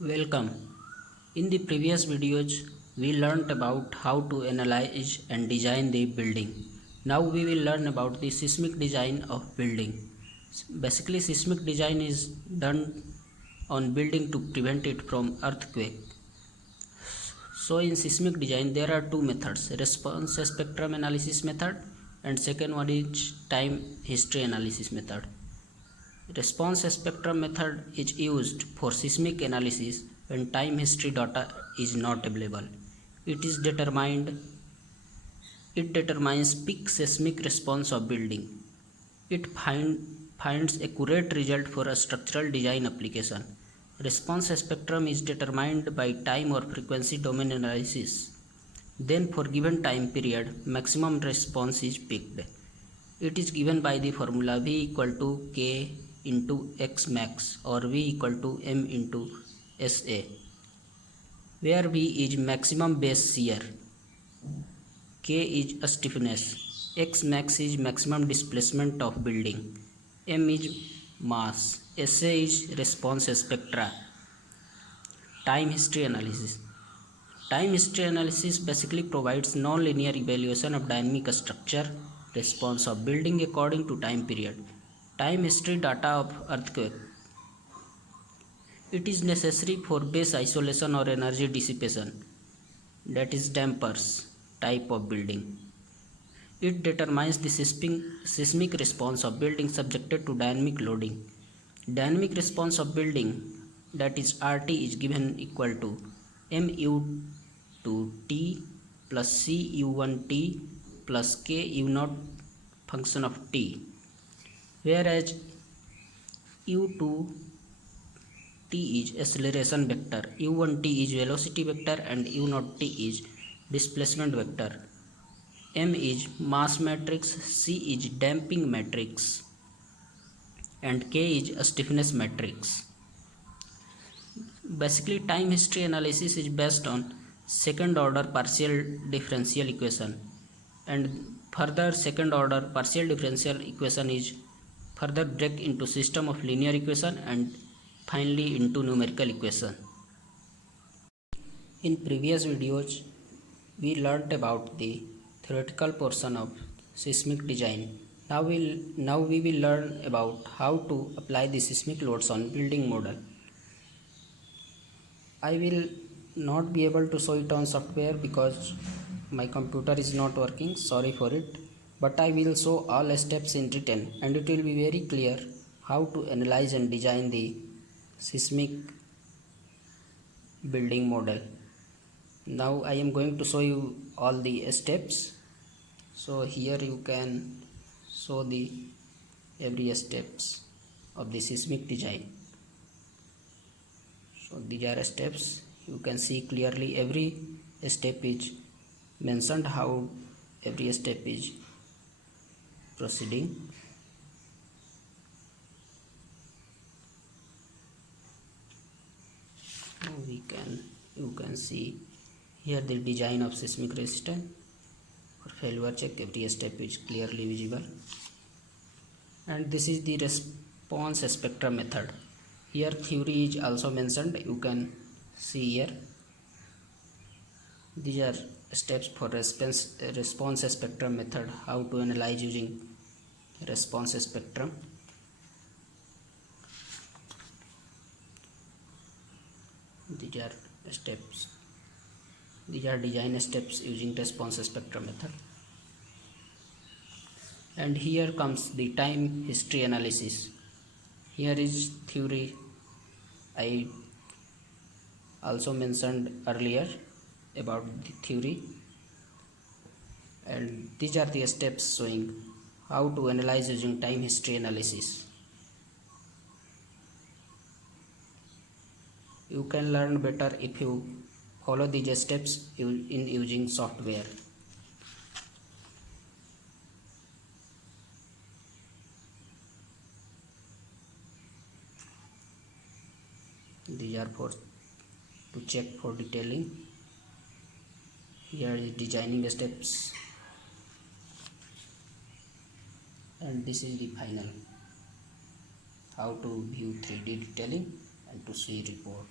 Welcome. In the previous videos, we learned about how to analyze and design the building. Now we will learn about the seismic design of building. Basically, seismic design is done on building to prevent it from earthquake. So in seismic design, there are two methods: response spectrum analysis method, and second one is time history analysis method. Response spectrum method is used for seismic analysis when time history data is not available. It is determined it determines peak seismic response of building. It finds accurate result for a structural design application. Response spectrum is determined by time or frequency domain analysis. Then for given time period, maximum response is picked. It is given by the formula V equal to K into X max or V equal to M into SA, where V is maximum base shear, K is a stiffness, X max is maximum displacement of building, M is mass, SA is response spectra. Time history analysis. Time history analysis basically provides non-linear evaluation of dynamic structure response of building according to time period. Time history data of earthquake. It is necessary for base isolation or energy dissipation, that is dampers type of building. It determines the seismic response of building subjected to dynamic loading. Dynamic response of building, that is RT, is given equal to mu2t plus cu1t plus ku0 function of t, whereas u2t is acceleration vector, u1t is velocity vector, and u0t is displacement vector. M is mass matrix, C is damping matrix, and K is a stiffness matrix. Basically, time history analysis is based on second order partial differential equation, and further second order partial differential equation is further break into system of linear equation and finally into numerical equation. In previous videos, we learnt about the theoretical portion of seismic design. Now we will learn about how to apply the seismic loads on building model. I will not be able to show it on software because my computer is not working, sorry for it, but I will show all steps in written and it will be very clear how to analyze and design the seismic building model. Now I am going to show you all the steps. So here you can show the every steps of the seismic design. So these are steps. You can see clearly every step is mentioned how every step is proceeding. You can see here the design of seismic resistance. For failure check, every step is clearly visible. And this is the response spectrum method. Here theory is also mentioned, you can see here. These are steps for response spectrum method, how to analyze using response spectrum. These are steps. These are design steps using response spectrum method. And here comes the time history analysis. Here is theory I also mentioned earlier about the theory, and these are the steps showing how to analyze using time history analysis. You can learn better if you follow these steps in using software. These are for to check for detailing. Here is designing steps, and this is the final, how to view 3D detailing and to see report.